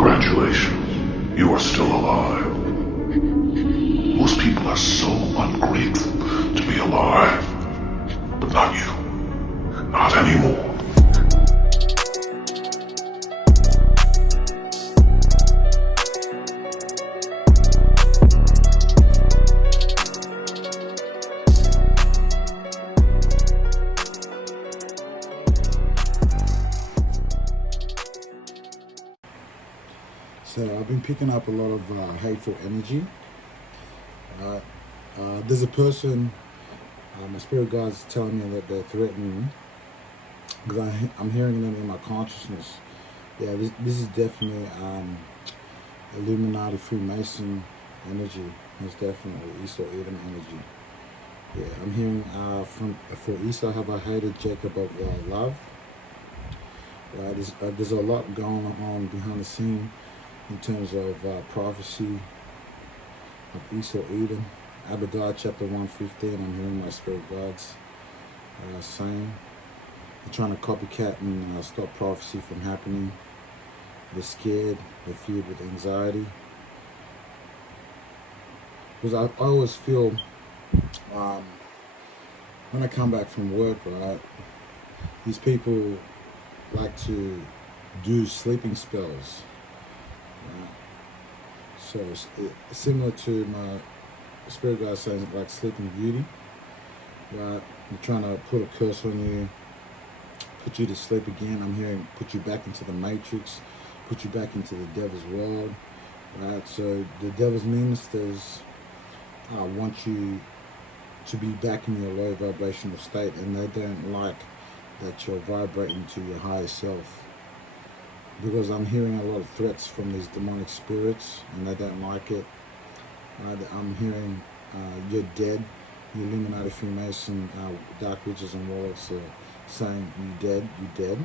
Congratulations, you are still alive. Most people are so ungrateful to be alive, but not you. Not anymore. So I've been picking up a lot of hateful energy. There's a person, my spirit guides telling me that they're threatening me because I'm hearing them in my consciousness. Yeah, this is definitely Illuminati Freemason energy. It's definitely Esau Edom energy. Yeah, I'm hearing for Esau have I hated Jacob of love. There's a lot going on behind the scene in terms of prophecy of Esau Edom. Abadiah chapter 115, I'm hearing my spirit guides saying they're trying to copycat and stop prophecy from happening. They're scared, they're filled with anxiety. Because I always feel when I come back from work, right, these people like to do sleeping spells. So it's similar to my spirit guide saying, like Sleeping Beauty, right? You're trying to put a curse on you, put you to sleep again. I'm hearing put you back into the matrix, put you back into the devil's world, right? So the devil's ministers want you to be back in your low vibrational state, and they don't like that you're vibrating to your higher self. Because I'm hearing a lot of threats from these demonic spirits, and they don't like it. I'm hearing you're dead. The Illuminati Freemason, Dark Witches and Warlocks are saying you're dead.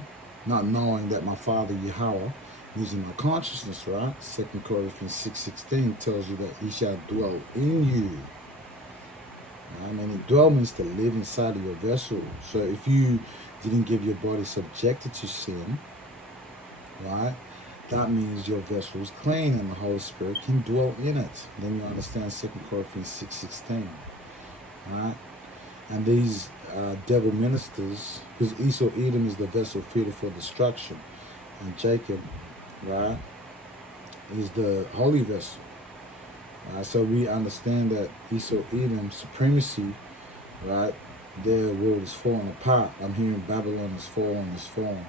Not knowing that my Father Yahweh, using my consciousness, right? 2 Corinthians 6:16 tells you that He shall dwell in you. And dwell means to live inside of your vessel. So if you didn't give your body subjected to sin, right, that means your vessel is clean and the Holy Spirit can dwell in it. Then you understand 2 Corinthians 6:16, right? And these devil ministers, because Esau Edom is the vessel fitted for destruction, and Jacob, right, is the holy vessel. So we understand that Esau Edom's supremacy, right, their world is falling apart. I'm hearing Babylon is falling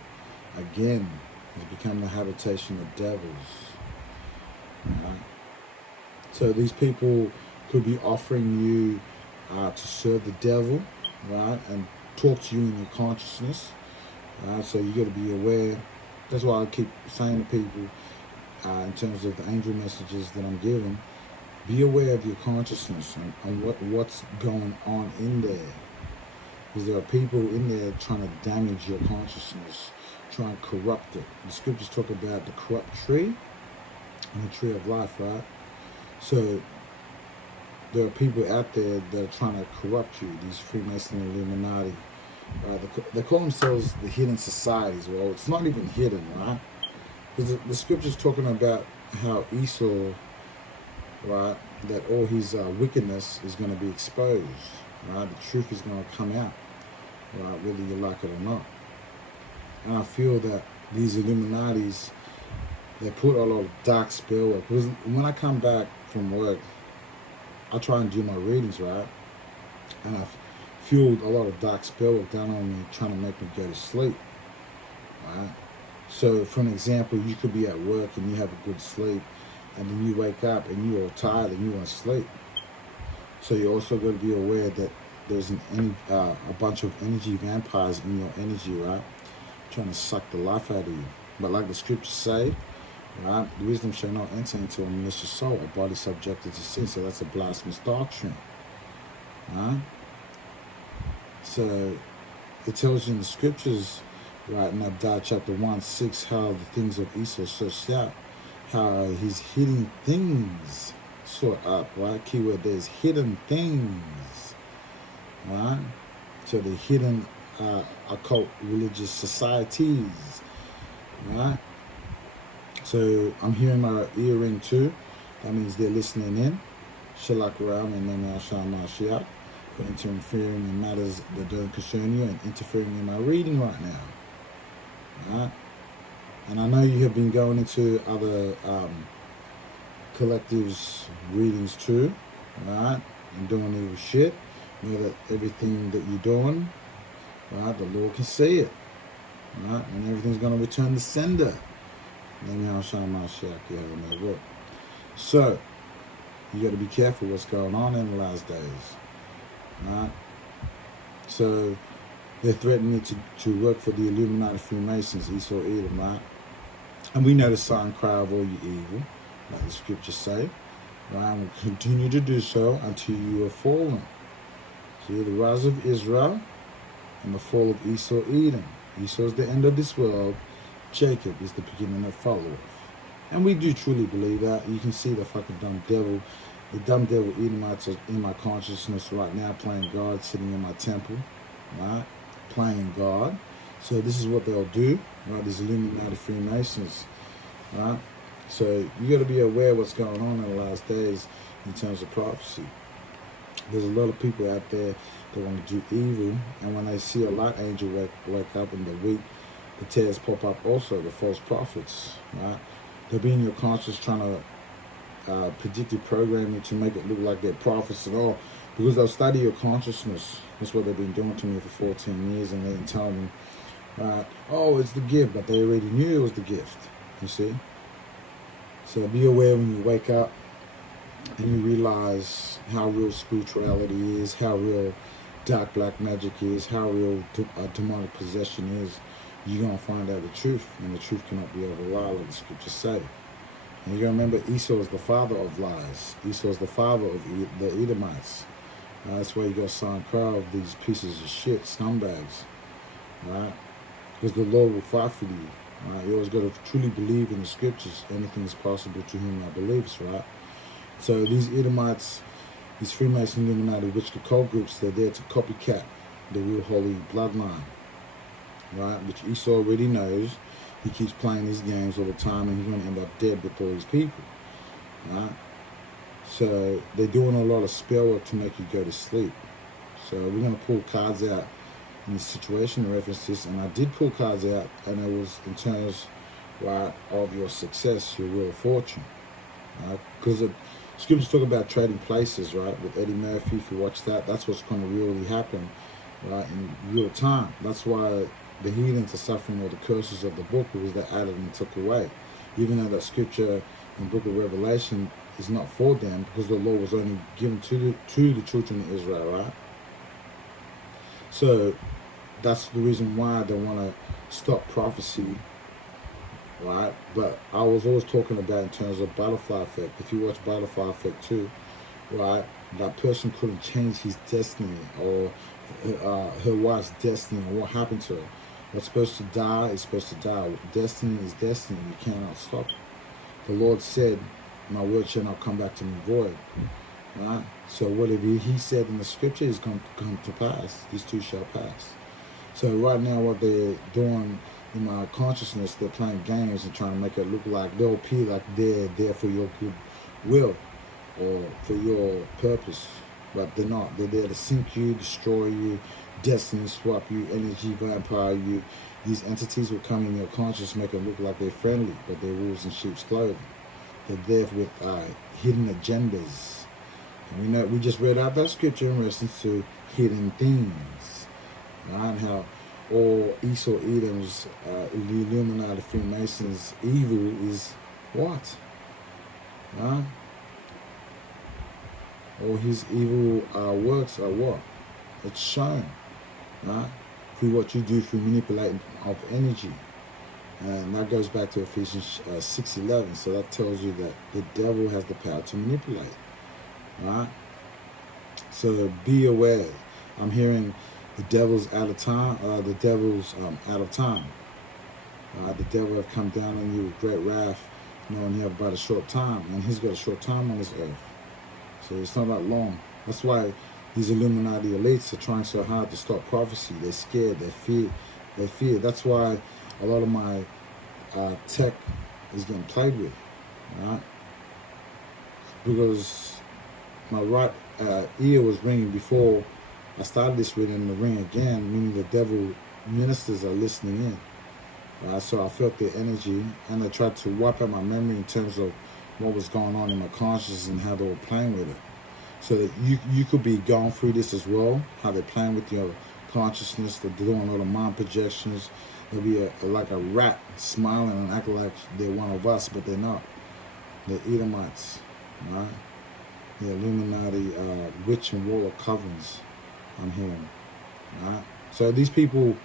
again. It's become the habitation of devils. Right? So these people could be offering you to serve the devil, right, and talk to you in your consciousness. Right? So you got to be aware. That's why I keep saying to people, in terms of the angel messages that I'm giving, be aware of your consciousness and what's going on in there. Because there are people in there trying to damage your consciousness, trying to corrupt it. The scriptures talk about the corrupt tree and the tree of life, right? So there are people out there that are trying to corrupt you, these Freemason Illuminati. They call themselves the hidden societies. Well, it's not even hidden, right? Because the scriptures talking about how Esau, right, that all his wickedness is going to be exposed, right? The truth is going to come out, right, whether you like it or not. And I feel that these Illuminatis, they put a lot of dark spell work. Because when I come back from work, I try and do my readings, right? And I feel a lot of dark spell work down on me, trying to make me go to sleep, right? So, for an example, you could be at work and you have a good sleep, and then you wake up and you are tired and you want to sleep. So you also got to be aware that there's a bunch of energy vampires in your energy, right? Trying to suck the life out of you. But like the scriptures say, right, wisdom shall not enter into a malicious soul, a body subjected to sin. So that's a blasphemous doctrine, right? So it tells you in the scriptures, right, in Abadiah chapter 1:6, how the things of Esau searched out, how his hidden things sought up, right? Keyword there is hidden things, right? So the hidden occult religious societies, right? So I'm hearing my earring too. That means they're listening in. Shalak Ram and Nama Shama Shiak for interfering in matters that don't concern you and interfering in my reading right now. Alright? And I know you have been going into other collectives readings too. Alright? And doing evil shit. Know that everything that you're doing, right, the Lord can see it. Right? And everything's gonna return to sender. So you got to be careful what's going on in the last days, right? So they're threatening to work for the Illuminati Freemasons, Esau, Edom, right? And we know the sign cry of all you evil, like the scriptures say, right? And will continue to do so until you are fallen. See the rise of Israel and the fall of Esau, Edom. Esau is the end of this world. Jacob is the beginning of followers. And we do truly believe that. You can see the fucking dumb devil. The dumb devil Edomites are in my consciousness right now, playing God, sitting in my temple, right? Playing God. So this is what they'll do, right? These Illuminati Freemasons, right? So you got to be aware of what's going on in the last days in terms of prophecy. There's a lot of people out there that want to do evil, and when they see a light angel wake up in the week, the tares pop up also, the false prophets, right? They'll be in your conscience trying to predictive programming to make it look like they're prophets and all, because they'll study your consciousness. That's what they've been doing to me for 14 years, and they didn't tell me, oh, it's the gift, but they already knew it was the gift, you see? So be aware when you wake up and you realize how real spirituality is, how real dark black magic is, how real demonic possession is. You're going to find out the truth, and the truth cannot be overlied, like the scriptures say. And you got to remember, Esau is the father of lies. Esau is the father of the Edomites. That's why you got to sign crown of these pieces of shit, scumbags, right? Because the Lord will fight for you, right? You always got to truly believe in the scriptures. Anything is possible to whom I believes, right? So these Edomites, these Freemason Illuminati witch occult groups, they're there to copycat the real holy bloodline, right? Which Esau already knows. He keeps playing these games all the time, and he's going to end up dead with all these people, right? So they're doing a lot of spell work to make you go to sleep. So we're going to pull cards out in the situation references, and I did pull cards out, and it was in terms, right, of your success, your real fortune, right? Because the scriptures talk about trading places, right? With Eddie Murphy, if you watch that, that's what's going to really happen, right, in real time. That's why the heathens are suffering all the curses of the book, because they added and took away. Even though that scripture in the book of Revelation is not for them, because the law was only given to the children of Israel, right? So that's the reason why they want to stop prophecy, right? But I was always talking about in terms of butterfly effect. If you watch butterfly effect too, right, that person couldn't change his destiny, or her wife's destiny, or what happened to her. What's supposed to die is supposed to die. Destiny is destiny. You cannot stop it. The Lord said, my word shall not come back to me void. Right? So whatever he said in the scripture is going to come to pass. These two shall pass. So right now what they're doing in my consciousness, they're playing games and trying to make it look like, they'll appear like they're there for your good will or for your purpose. But they're not. They're there to sink you, destroy you, destiny swap you, energy vampire you. These entities will come in your conscious, make it look like they're friendly, but they're wolves in sheep's clothing. They're there with hidden agendas. And we just read out that scripture in reference to hidden things. Right? And how all Esau Edom's Illuminati Freemasons evil is what? Right? All his evil works are what? It's shown, right? Through what you do through manipulating of energy. And that goes back to Ephesians 6:11. So that tells you that the devil has the power to manipulate, right? So be aware. I'm hearing the devil's out of time. The devil's out of time. The devil have come down on you with great wrath, knowing you have about a short time, and he's got a short time on this earth. So it's not that long. That's why these Illuminati elites are trying so hard to stop prophecy. They're scared. They fear. That's why a lot of my tech is getting played with, right? Because my right ear was ringing before I started this reading, and the ring again, meaning the devil ministers are listening in. Right? So I felt the energy, and I tried to wipe out my memory in terms of what was going on in my consciousness and how they were playing with it. So that you could be going through this as well, how they're playing with your consciousness, they're doing all the mind projections. There'll be like a rat smiling and acting like they're one of us, but they're not. They're Edomites, right? The Illuminati witch and warlock covens, I'm hearing, right? So these people,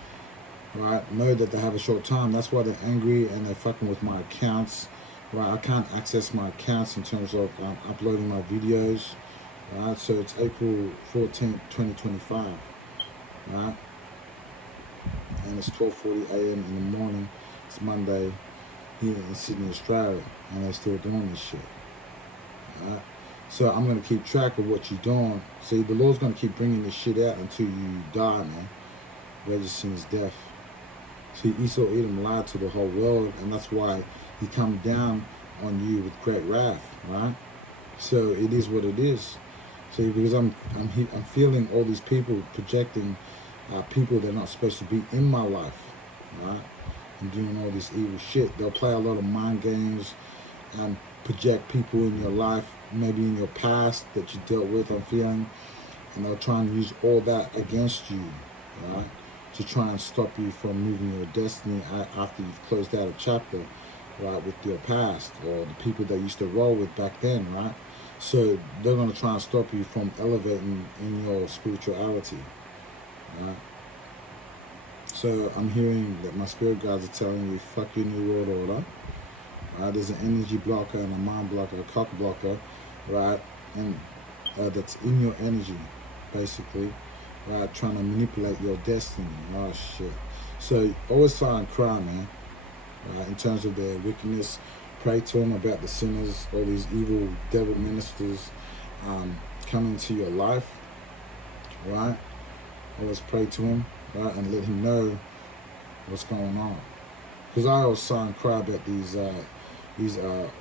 right, know that they have a short time. That's why they're angry and they're fucking with my accounts, right? I can't access my accounts in terms of uploading my videos, right? So it's April 14th, 2025, right? And it's 12:40 a.m. in the morning. It's Monday here in Sydney, Australia, and they're still doing this shit, right? So I'm going to keep track of what you're doing. See, the Lord's going to keep bringing this shit out until you die, man. Registering his death. See, Esau Edom lied to the whole world, and that's why he come down on you with great wrath, right? So it is what it is. See, because I'm feeling all these people projecting people that are not supposed to be in my life, right? And doing all this evil shit. They'll play a lot of mind games and project people in your life, maybe in your past that you dealt with, I'm feeling, and they'll try and use all that against you, right? To try and stop you from moving your destiny after you've closed out a chapter, right, with your past or the people that you used to roll with back then, right? So they're going to try and stop you from elevating in your spirituality, right? So I'm hearing that my spirit guides are telling you, fuck your new world order. There's an energy blocker and a mind blocker, a cock blocker, right? And that's in your energy, basically, right? Trying to manipulate your destiny. Oh shit! So always try and cry, man. Right? In terms of their wickedness, pray to them about the sinners, all these evil devil ministers coming into your life, right? Always pray to him, right, and let him know what's going on. Because I always try and cry about these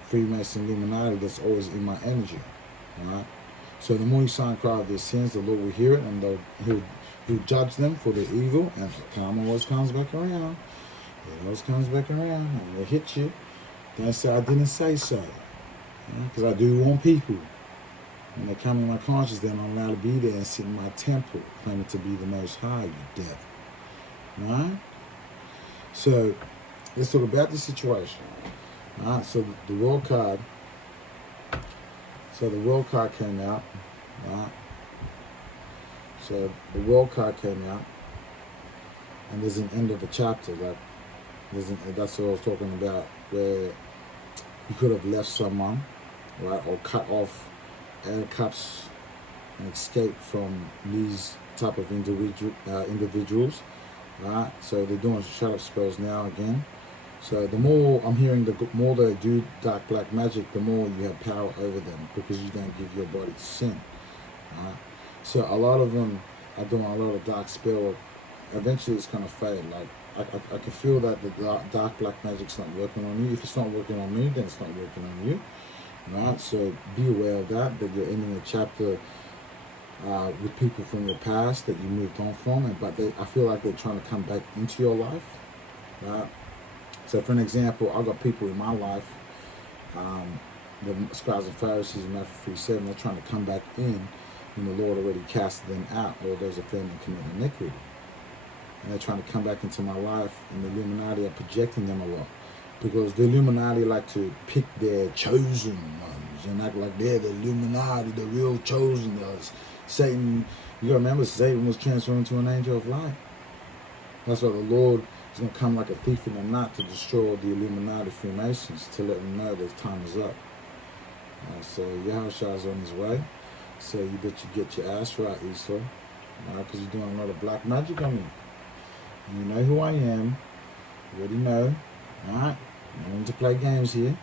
Freemason Illuminati that's always in my energy, right? So the more you sign cry of their sins, the Lord will hear it, and he'll judge them for their evil, and karma always comes back around. It always comes back around, and it'll hit you. Don't say I didn't say so, because I do warn people. When they come in my conscience, they're not allowed to be there and sit in my temple, claiming to be the Most High, you devil, right? So let's talk about the situation. Alright, so the world card. So the world card came out. Right? So the world card came out, and there's an end of the chapter. That's what I was talking about, where you could have left someone, right, or cut off air cups and escape from these type of individuals, right? So they're doing shut up spells now again. So the more I'm hearing, the more they do dark black magic, the more you have power over them, because you don't give your body to sin. Right? So a lot of them are doing a lot of dark spell work. Eventually it's going to fade. Like I can feel that the dark black magic's not working on you. If it's not working on me, then it's not working on you. Right? So be aware of that you're ending a chapter with people from your past that you moved on from, but I feel like they're trying to come back into your life. Right? So for an example, I got people in my life, the scribes and Pharisees in Matthew 3:7, they're trying to come back in, and the Lord already cast them out, or those offending and commit iniquity. And they're trying to come back into my life, and the Illuminati are projecting them a lot. Because the Illuminati like to pick their chosen ones and act like they're the Illuminati, the real chosen ones. Satan, you gotta remember, Satan was transformed into an angel of light. That's why the Lord is going to come like a thief in the night to destroy the Illuminati Freemasons, to let them know that time is up. So Yahushua's on his way. So you bet you get your ass right, Esau. Because you're doing a lot of black magic on me. And you know who I am. You already know. Alright? No need to play games here.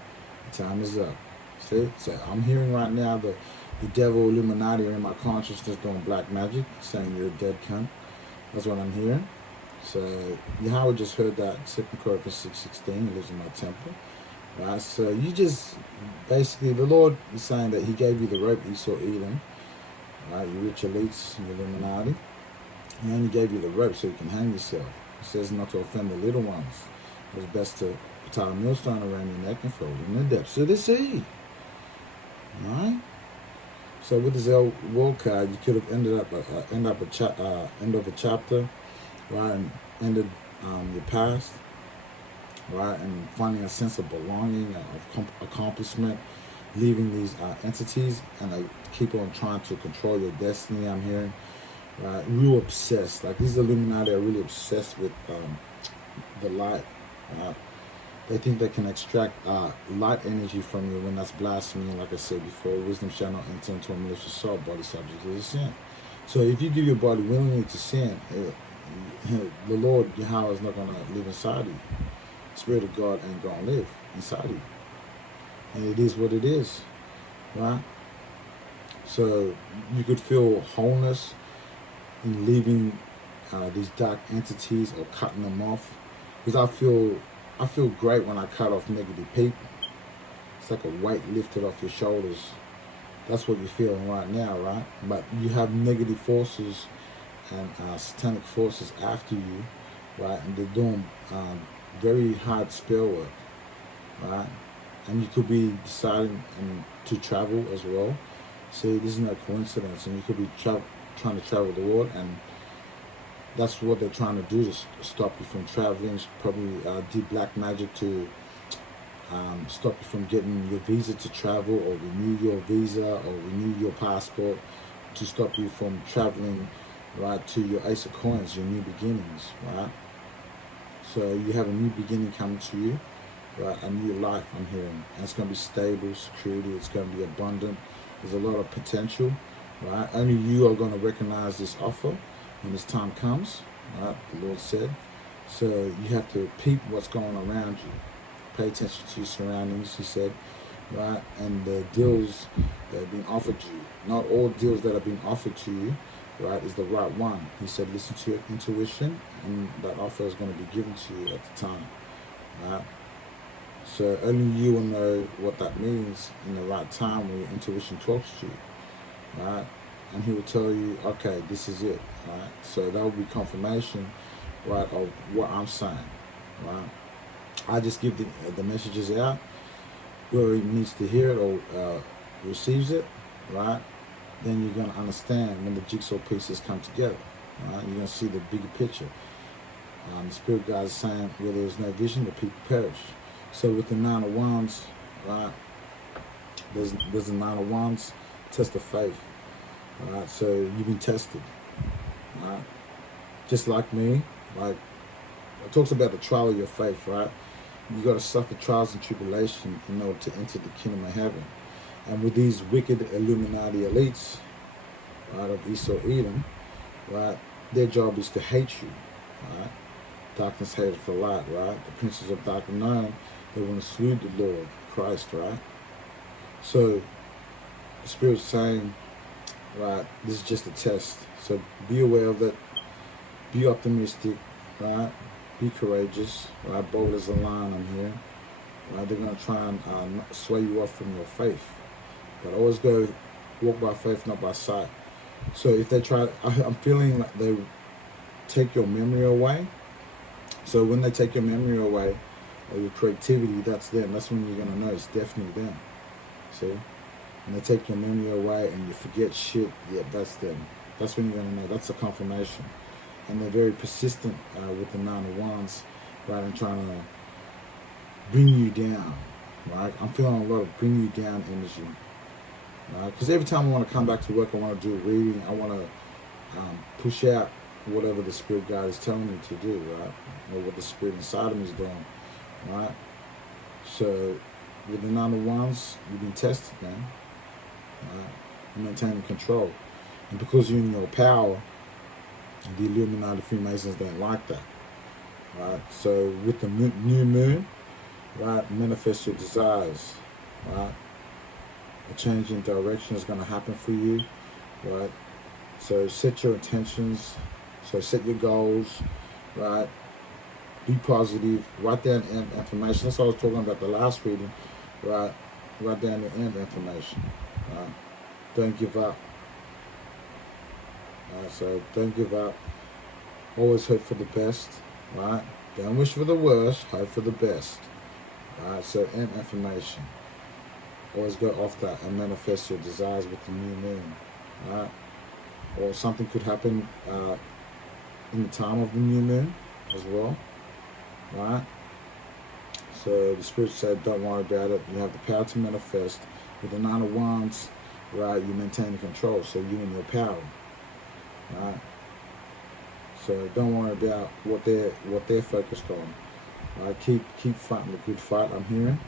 The time is up. See? So I'm hearing right now the devil Illuminati are in my consciousness doing black magic, saying you're a dead cunt. That's what I'm hearing. So Yahweh just heard that 2 Corinthians 6:16, he lives in my temple. right? So you just, basically, the Lord is saying that He gave you the rope, Esau, Edom, right? You rich elites, you Illuminati. He only gave you the rope so you can hang yourself. He says not to offend the little ones. It's best to tie a millstone around your neck and throw it in the depths of the sea. Alright? So with this world card, you could have ended up end of a chapter, right, and ended your past, right, and finding a sense of belonging, of accomplishment, leaving these entities, and they keep on trying to control your destiny. I'm hearing, right, real obsessed. Like these Illuminati are really obsessed with the light. Right? They think they can extract light energy from you when that's blasphemy. And like I said before, wisdom shall not enter into a malicious soul, body subject to the sin. So if you give your body willingly to sin, the Lord Yahweh is not going to live inside of you. The Spirit of God ain't going to live inside of you. And it is what it is, right? So you could feel wholeness in leaving these dark entities or cutting them off. Because I feel great when I cut off negative people. It's like a weight lifted off your shoulders. That's what you're feeling right now, right? But you have negative forces and satanic forces after you, right? And they're doing very hard spell work, right? And you could be deciding to travel as well. See, this is no coincidence. And you could be trying to travel the world, and that's what they're trying to do, to stop you from traveling. Probably do black magic to stop you from getting your visa to travel, or renew your visa, or renew your passport, to stop you from traveling, right, to your Ace of Coins, your new beginnings, right? So you have a new beginning coming to you, right? A new life, I'm hearing. And it's going to be stable, security, it's going to be abundant. There's a lot of potential, right? Only you are going to recognize this offer when this time comes, right? The Lord said. So you have to peep what's going on around you. Pay attention to your surroundings, He said, right? And the deals that are being offered to you. Not all deals that are being offered to you, right, is the right one. He said, listen to your intuition, and that offer is going to be given to you at the time, right? So only you will know what that means in the right time when your intuition talks to you, right? And He will tell you, okay, this is it, right? So that will be confirmation, right, of what I'm saying, right? I just give the messages out. Whoever needs to hear it or receives it, right, then you're going to understand when the jigsaw pieces come together, right? You're going to see the bigger picture. The Spirit God is saying, where there is no vision, the people perish. So with the 9 of Wands, right, there's the 9 of Wands, test of faith, right? So you've been tested, right? Just like me, like, it talks about the trial of your faith, right? You got to suffer trials and tribulation in order to enter the kingdom of heaven. And with these wicked Illuminati elites, right, of Esau, Edom, right, their job is to hate you, right? Darkness hated for light, right? The princes of darkness known, they want to salute the Lord Christ, right? So the Spirit's saying, right, this is just a test. So be aware of that. Be optimistic, right? Be courageous, right? Bold as a lion, I'm here. Right? They're going to try and sway you off from your faith. But always go walk by faith, not by sight. So if they try, I'm feeling like they take your memory away. So when they take your memory away, or your creativity, that's them. That's when you're going to know it's definitely them. See? When they take your memory away and you forget shit, yeah, that's them. That's when you're going to know. That's a confirmation. And they're very persistent with the 9 of Wands, right, and trying to bring you down, right? I'm feeling a lot of bring you down energy, right? Because every time I want to come back to work, I want to do a reading, I want to push out whatever the Spirit God is telling me to do, right? Or what the Spirit inside of me is doing, right? So with the 9 of Wands, you've been tested, man, right? You're maintaining control. And because you're in your power, the Illuminati Freemasons don't like that, right? So with the new moon, right, manifest your desires, right? A change in direction is going to happen for you, right? So set your intentions, so set your goals, right? Be positive. Write down information. That's what I was talking about the last reading. Right? Write down the end information. Right? Don't give up. Right? So don't give up. Always hope for the best. Right? Don't wish for the worst. Hope for the best. Right? So end information. Always go off that and manifest your desires with the new moon. Right? Or something could happen in the time of the new moon as well. Right? So the Spirit said, don't worry about it. You have the power to manifest. With the Nine of Wands, right, you maintain the control. So you in your power. Right? So don't worry about what they're focused on. Right? Keep fighting the good fight, I'm hearing.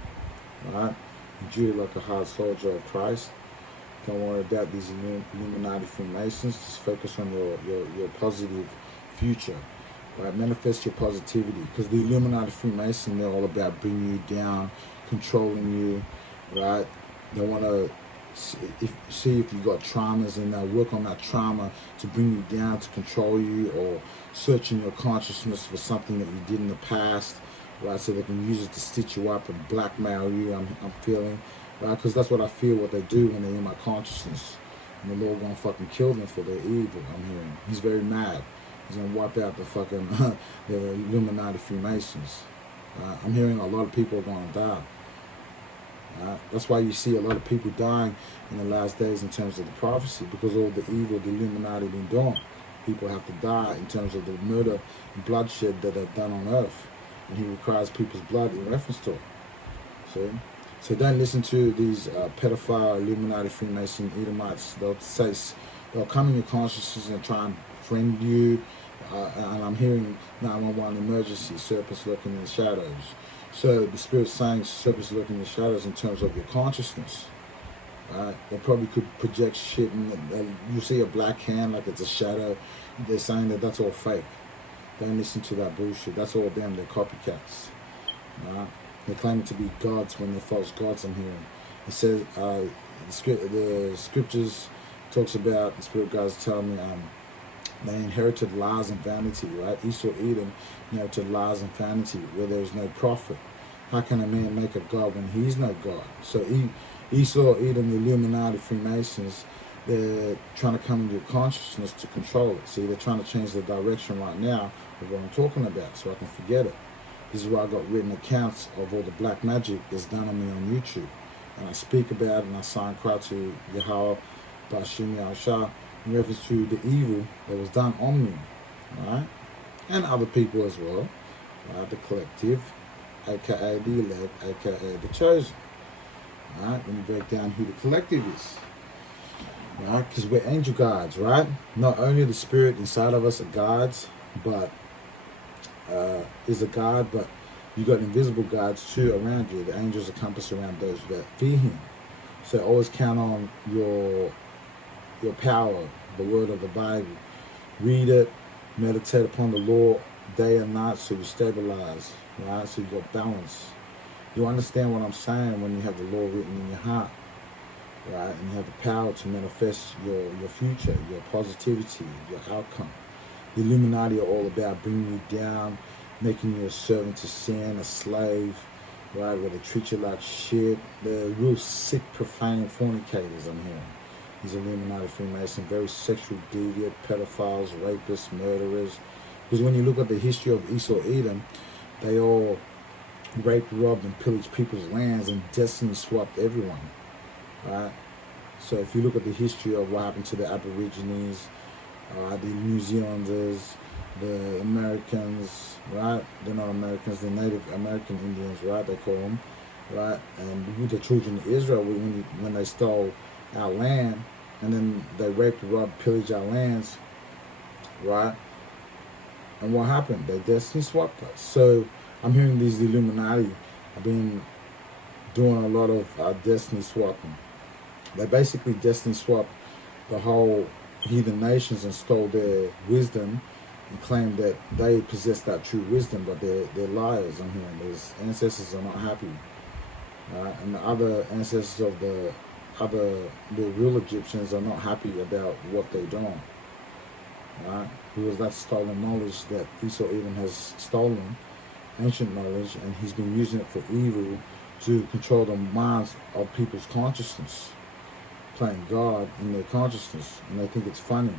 Right? Endure like a hard soldier of Christ. Don't worry about these Illuminati Freemasons. Just focus on your positive future. Right? Manifest your positivity. Because the Illuminati Freemason, they're all about bringing you down, controlling you. Right? They want to see if you got traumas, and they'll work on that trauma to bring you down, to control you, or searching your consciousness for something that you did in the past. Right? So they can use it to stitch you up and blackmail you, I'm feeling. Right? Because that's what I feel what they do when they're in my consciousness. And the Lord gonna fucking kill them for their evil, I'm hearing. He's very mad. He's gonna wipe out the fucking the Illuminati Freemasons. I'm hearing a lot of people are gonna die. That's why you see a lot of people dying in the last days in terms of the prophecy, because all the evil the Illuminati been doing. People have to die in terms of the murder and bloodshed that they've done on earth. And he requires people's blood in reference to it. See? So don't listen to these pedophile Illuminati Freemason Edomites. They'll come in your consciousness and try and friend you. And I'm hearing 911 emergency, serpents lurking in the shadows. So the Spirit's saying serpents lurking in the shadows in terms of your consciousness. Right? They probably could project shit, and you see a black hand like it's a shadow. They're saying that that's all fake. Don't listen to that bullshit. That's all them. They're copycats. Right? They claim to be gods when they're false gods. I'm hearing. It says the scriptures talks about, the Spirit guys tell me they inherited lies and vanity. Right? Esau, Edom inherited lies and vanity where there is no prophet. How can a man make a god when he's no god? So Esau, Edom, the Illuminati Freemasons, they're trying to come into your consciousness to control it. See, they're trying to change the direction right now of what I'm talking about, so I can forget it. This is why I got written accounts of all the black magic that's done on me on YouTube. And I speak about it, and I sign cry to Yahweh, Bashim Yahshua, in reference to the evil that was done on me. Right? And other people as well. Right? The collective, aka the elect, aka the chosen. Right? When you break down who the collective is. Right? Because we're angel guides, right? Not only the Spirit inside of us are guides, but is a guide, but you got invisible guides too around you. The angels are compass around those that fear Him. So always count on your power, the word of the Bible. Read it, meditate upon the law day and night, so you stabilize, right? So you got balance. You understand what I'm saying when you have the law written in your heart, right? And you have the power to manifest your future, your positivity, your outcome. The Illuminati are all about bringing you down, making you a servant to sin, a slave, right? Where they treat you like shit. They're real sick, profane fornicators, I'm hearing. These Illuminati Freemasons, very sexual deviant, pedophiles, rapists, murderers. Because when you look at the history of Esau, Edom, they all raped, robbed, and pillaged people's lands and destiny swapped everyone, right? So if you look at the history of what happened to the Aborigines, the New Zealanders, the Americans, right? They're not Americans, they're Native American Indians, right? They call them, right? And with the children of Israel, when they stole our land, and then they raped, robbed, pillaged our lands, right? And what happened? They destiny swapped us. So I'm hearing these Illuminati have been doing a lot of destiny swapping. They basically destiny swapped the whole heathen nations and stole their wisdom and claimed that they possess that true wisdom, but they're liars. I'm hearing those ancestors are not happy, and the other ancestors of the real Egyptians are not happy about what they're doing, right? Because that stolen knowledge that Esau Edom has stolen, ancient knowledge, and he's been using it for evil to control the minds of people's consciousness, playing God in their consciousness, and they think it's funny.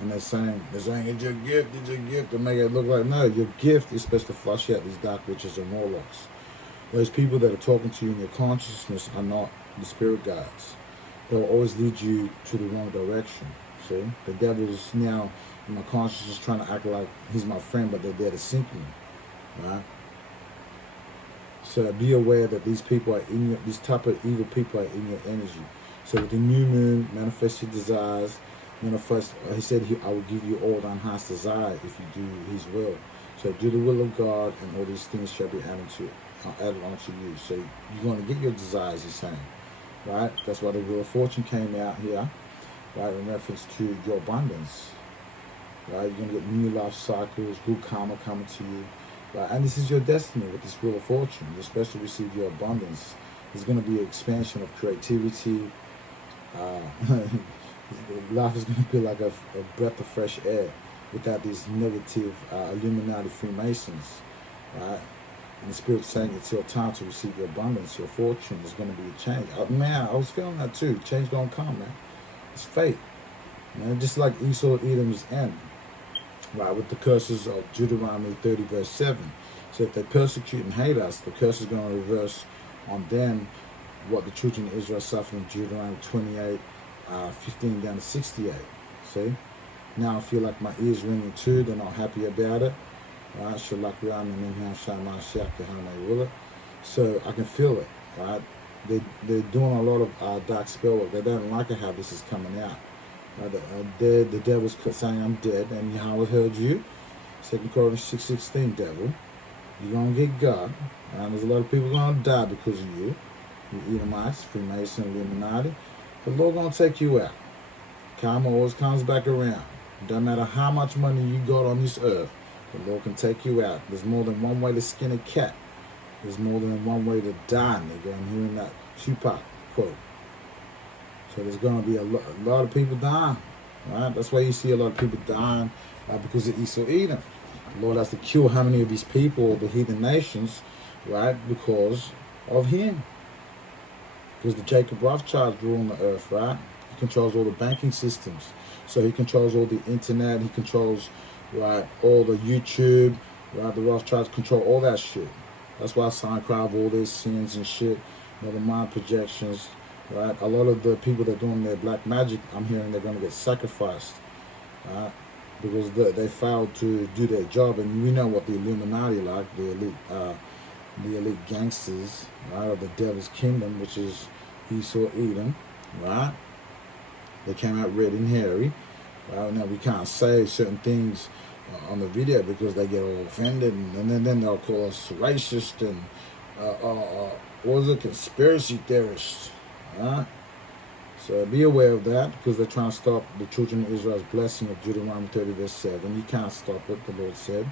And they're saying it's your gift, to make it look like, no, your gift is supposed to flush out these dark witches and warlocks. Those people that are talking to you in your consciousness are not the spirit guides. They'll always lead you to the wrong direction. See? The devil's now in my consciousness trying to act like he's my friend, but they're there to sink me. Right? So be aware that these people are in your, these type of evil people are in your energy. So with the new moon, manifest your desires. Manifest. He said, I will give you all thine heart's desire if you do His will. So do the will of God, and all these things shall be added onto you. So you're going to get your desires. He's saying, right? That's why the Wheel of Fortune came out here, right? In reference to your abundance, right? You're going to get new life cycles, good karma coming to you. Right, and this is your destiny with this Wheel of Fortune. You're supposed to receive your abundance. There's going to be an expansion of creativity. Life is going to be like a breath of fresh air without these negative Illuminati Freemasons. Right? And the Spirit's saying it's your time to receive your abundance, your fortune. There's going to be a change. Man, I was feeling that too. Change going to come, man. It's fate. Man, just like Esau, Edom's end. Right, with the curses of Deuteronomy 30 verse 7. So if they persecute and hate us, the curse is going to reverse on them what the children of Israel suffered in Deuteronomy 28, 15 down to 68. See? Now I feel like my ears ringing too. They're not happy about it. Right? So I can feel it. Right? They're doing a lot of dark spell work. They don't like it how this is coming out. The devil's saying, I'm dead, and Yahweh heard you. 2 Corinthians 6:16, devil. You're going to get God. And there's a lot of people going to die because of you. You Edomites, Freemason, Illuminati. The Lord going to take you out. Karma always comes back around. Doesn't matter how much money you got on this earth, the Lord can take you out. There's more than one way to skin a cat. There's more than one way to die, nigga. I'm hearing that Tupac quote. So there's going to be a lot of people dying, right? That's why you see a lot of people dying because of Esau Edom. The Lord has to kill how many of these people, the heathen nations, right? Because of him. Because the Jacob Rothschild ruling the earth, right? He controls all the banking systems. So he controls all the internet. He controls, right, all the YouTube, right? The Rothschilds control all that shit. That's why I sign cry of all their sins and shit, the mind projections. Right, a lot of the people that are doing their black magic, I'm hearing they're going to get sacrificed, right? Because they failed to do their job, and we know what the Illuminati like, the elite gangsters, right, of the devil's kingdom, which is Esau, Edom, right? They came out red and hairy. Right? Now we can't say certain things on the video because they get all offended, and then they'll call us racist and what is it, conspiracy theorists. Right? So be aware of that because they're trying to stop the children of Israel's blessing of Deuteronomy 30 verse 7. You can't stop it, the Lord said.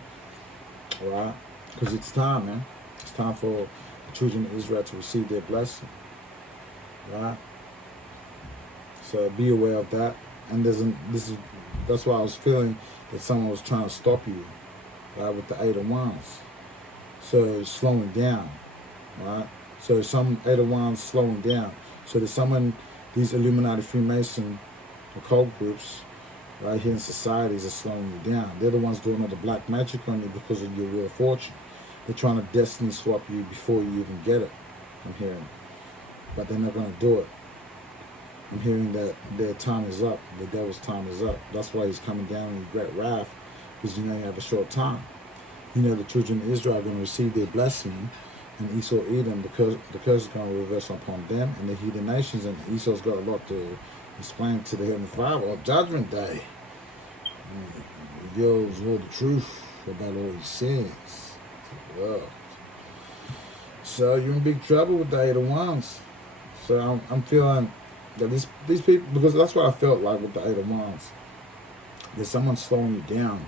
Right? Because it's time, man. It's time for the children of Israel to receive their blessing. Right? So be aware of that. And that's why I was feeling that someone was trying to stop you, right, with the 8 of Wands. So it's slowing down. Right? So some 8 of Wands slowing down. So there's someone, these Illuminati Freemason occult groups, right here in societies are slowing you down. They're the ones doing all the black magic on you because of your Wheel of Fortune. They're trying to destiny swap you before you even get it, I'm hearing. But they're not going to do it. I'm hearing that their time is up. The devil's time is up. That's why he's coming down in great wrath, because you know you have a short time. You know the children of Israel are going to receive their blessing. And Esau, Edom, the curse is going to reverse upon them and the heathen nations, and Esau's got a lot to explain to the Heavenly Father on Judgment Day. He reveals all the truth about all his sins to the world. So you're in big trouble with the 8 of Wands. So I'm feeling that these people, because that's what I felt like with the 8 of Wands. There's someone slowing you down,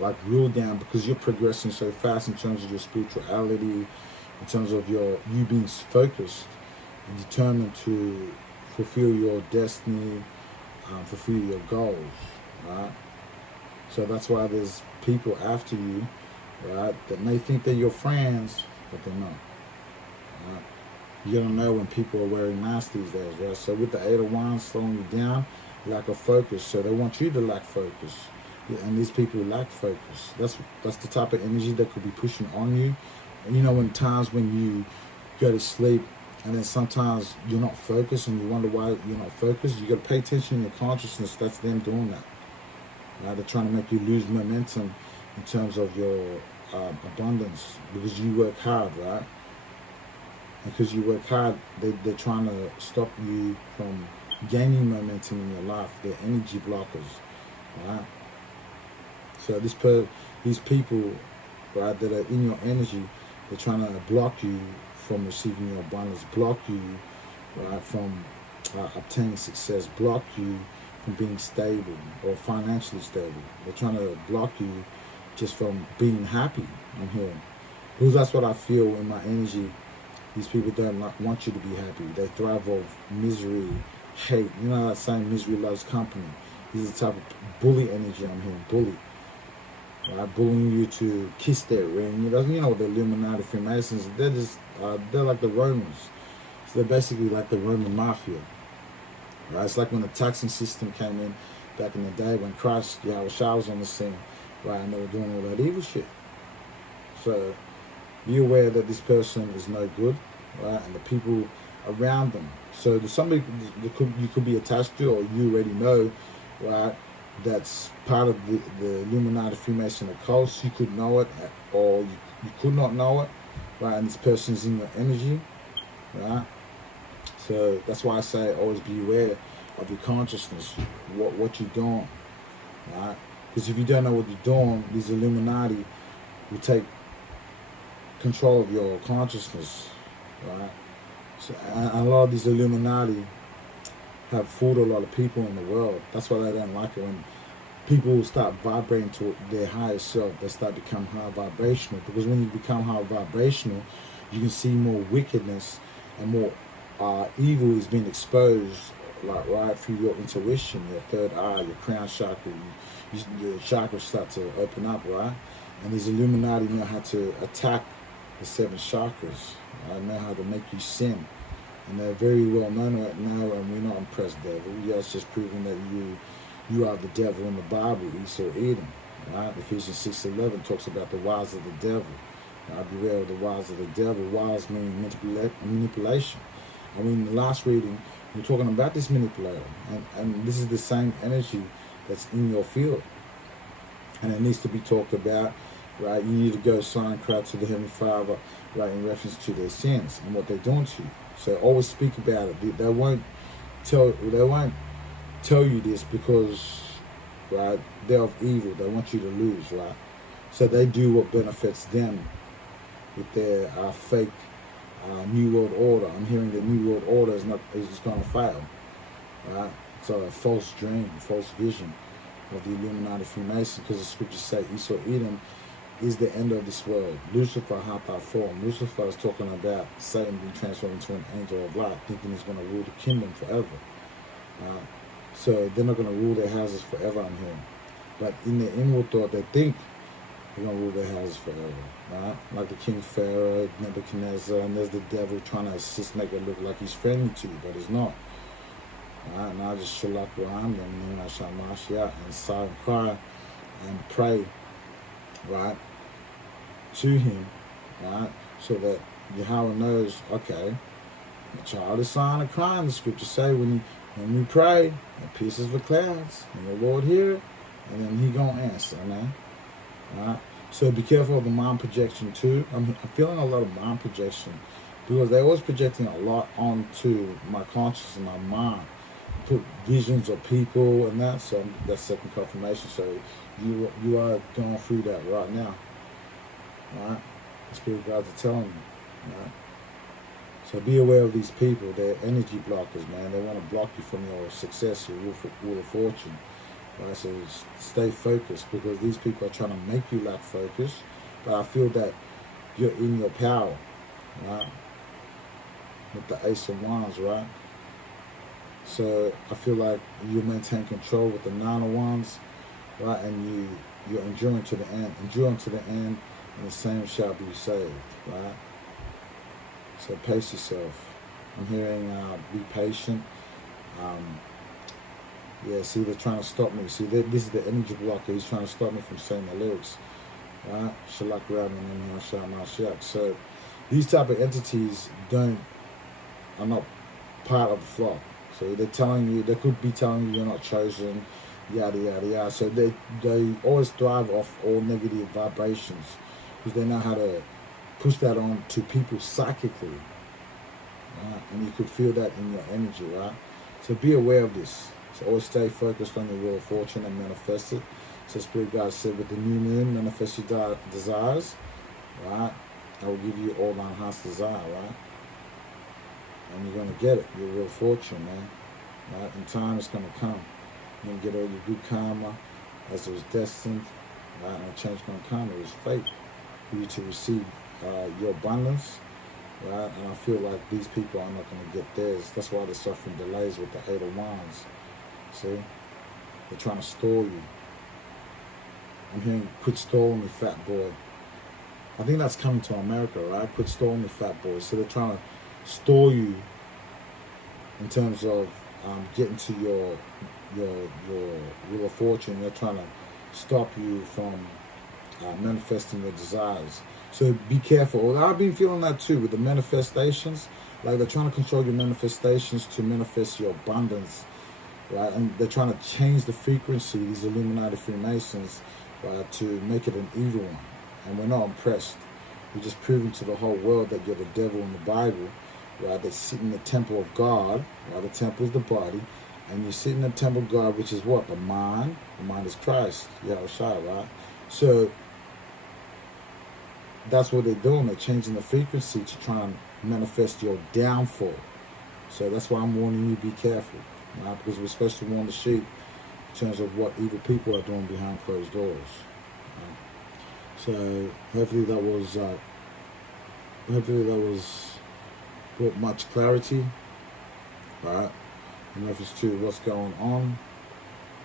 like real down, because you're progressing so fast in terms of your spirituality, in terms of you being focused and determined to fulfill your destiny, fulfill your goals, right? So that's why there's people after you right? That may think they're your friends, but they're not. Right? You don't know when people are wearing masks these days, right? So with the Eight of Wands slowing you down, lack of focus. So they want you to lack focus. Yeah, and these people lack focus. That's the type of energy that could be pushing on you. And you know, when times when you go to sleep and then sometimes you're not focused and you wonder why you're not focused, you got to pay attention to your consciousness. That's them doing that. Right? They're trying to make you lose momentum in terms of your abundance because you work hard, right? And because you work hard, they're trying to stop you from gaining momentum in your life. They're energy blockers, right? So these people, right, that are in your energy, they're trying to block you from receiving your abundance, block you, right, from obtaining success, block you from being stable or financially stable. They're trying to block you just from being happy. I'm hearing, because that's what I feel in my energy. These people don't want you to be happy. They thrive off misery, hate. You know that saying, misery loves company. This is the type of bully energy I'm hearing, bully. Right? Bullying you to kiss their ring. You know the Illuminati Freemasons, they're like the Romans. So they're basically like the Roman Mafia. Right? It's like when the taxing system came in back in the day when Christ, Yahweh was on the scene, right, and they were doing all that evil shit. So be aware that this person is no good, right, and the people around them. So there's somebody you could be attached to, or you already know, right, that's part of the Illuminati Freemason occult. You could know it, or you could not know it, right, and this person's in your energy, right. So that's why I say always be aware of your consciousness, what you're doing, right? Because if you don't know what you're doing, these Illuminati will take control of your consciousness, right? So a lot of these Illuminati have fooled a lot of people in the world. That's why they don't like it when people start vibrating to their higher self. They start becoming high vibrational, because when you become high vibrational, you can see more wickedness and more evil is being exposed, like right through your intuition, your third eye, your crown chakra. Your chakras start to open up, right? And these Illuminati know how to attack the seven chakras. Right? Know how to make you sin, and they're very well known right now. And we're not impressed, devil. Yeah, it's just proving that you are the devil in the Bible, Esau, Edom. Right? Ephesians 6:11 talks about the wiles of the devil. Right? Beware of the wiles of the devil. Wiles mean manipulation. I mean, in the last reading, we're talking about this manipulator, and this is the same energy that's in your field, and it needs to be talked about, right? You need to go sign cry to the Heavenly Father, right, in reference to their sins and what they're doing to you. So always speak about it. They won't tell you this because, right, they're of evil. They want you to lose, right? So they do what benefits them with their fake New World Order. I'm hearing the New World Order is going to fail, right? So a false dream, false vision of the Illuminati Freemason, because the scriptures say Esau Edom is the end of this world. Lucifer hath thy form. Lucifer is talking about Satan being transformed into an angel of light, thinking he's going to rule the kingdom forever. So they're not going to rule their houses forever, I'm hearing. But in their inward thought, they think they're going to rule their houses forever, right? Like the King Pharaoh, Nebuchadnezzar, and there's the devil trying to assist, make it look like he's friendly to you, but he's not. Right? And I just shalak around them, and then I shall mash out and sigh and cry and pray, right, to him, right, so that Yahweh knows, okay, the child is sighing and crying. The scriptures say when we pray, it pierces the clouds, and the Lord hear it, and then he gonna answer, man. Right? So be careful of the mind projection too. I'm feeling a lot of mind projection, because they're always projecting a lot onto my conscious and my mind. Put visions of people and that, so that's second confirmation. So you are going through that right now. Right? The Spirit guides are telling you. Right? So be aware of these people. They're energy blockers, man. They want to block you from your success, your wheel of fortune. Right? So stay focused, because these people are trying to make you lack focus. But I feel that you're in your power, right? With the Ace of Wands, right? So I feel like you maintain control with the Nine of Wands, right? And you're enduring to the end. Enduring to the end and the same shall be saved, right? So pace yourself. I'm hearing be patient. Yeah, see, they're trying to stop me. See, this is the energy blocker. He's trying to stop me from saying the lyrics. Right? Shalak Ram and Shak. So these type of entities are not part of the flock. So they're telling you, they could be telling you you're not chosen, yada yada yada. So they always thrive off all negative vibrations because they know how to push that on to people psychically. Right? And you could feel that in your energy, right? So be aware of this. So always stay focused on your wheel of fortune and manifest it. So Spirit God said with the new moon, manifest your desires, right? I will give you all thine heart's desire, right? And you're going to get it, your wheel of fortune, man. Right? In time, it's going to come. You're going to get all your good karma as it was destined, right? And a change going to come. It was fate for you to receive your abundance, right? And I feel like these people are not going to get theirs. That's why they're suffering delays with the 8 of Wands. See? They're trying to stall you. I'm hearing, quit stalling me, fat boy. I think that's coming to America, right? Quit stalling me, fat boy. So they're trying to stall you in terms of getting to your wheel of fortune. They're trying to stop you from manifesting your desires. So be careful. I've been feeling that too with the manifestations. Like they're trying to control your manifestations to manifest your abundance, right? And they're trying to change the frequency, these Illuminati Freemasons, right, to make it an evil one. And we're not impressed. You're just proving to the whole world that you're the devil in the Bible, right? They sit in the temple of God, right? The temple is the body, and you sit in the temple of God, which is what? The mind. The mind is Christ, Yahushua, right? So that's what they're doing. They're changing the frequency to try and manifest your downfall. So that's why I'm warning you, be careful, right? Because we're supposed to warn the sheep in terms of what evil people are doing behind closed doors. Right? So hopefully that was brought much clarity, right? In reference to what's going on.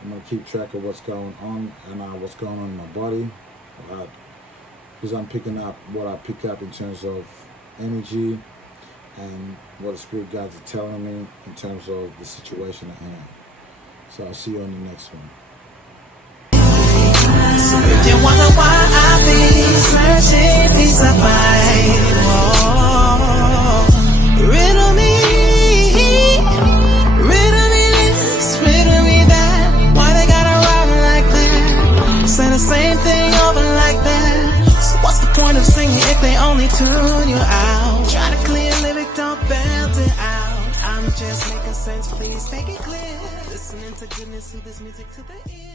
I'm gonna keep track of what's going on and what's going on in my body, right? Because I'm picking up what I pick up in terms of energy and what the Spirit Guides are telling me in terms of the situation at hand. So I'll see you on the next one. So if you wonder why I be searching peace of mind, riddle me this, riddle me that. Why they gotta run like that? Say the same thing over like that. So what's the point of singing if they only tune you out? Try to clear lyric, don't belt it out. I'm just making sense, please make it clear. Listening to goodness, through this music to the ear.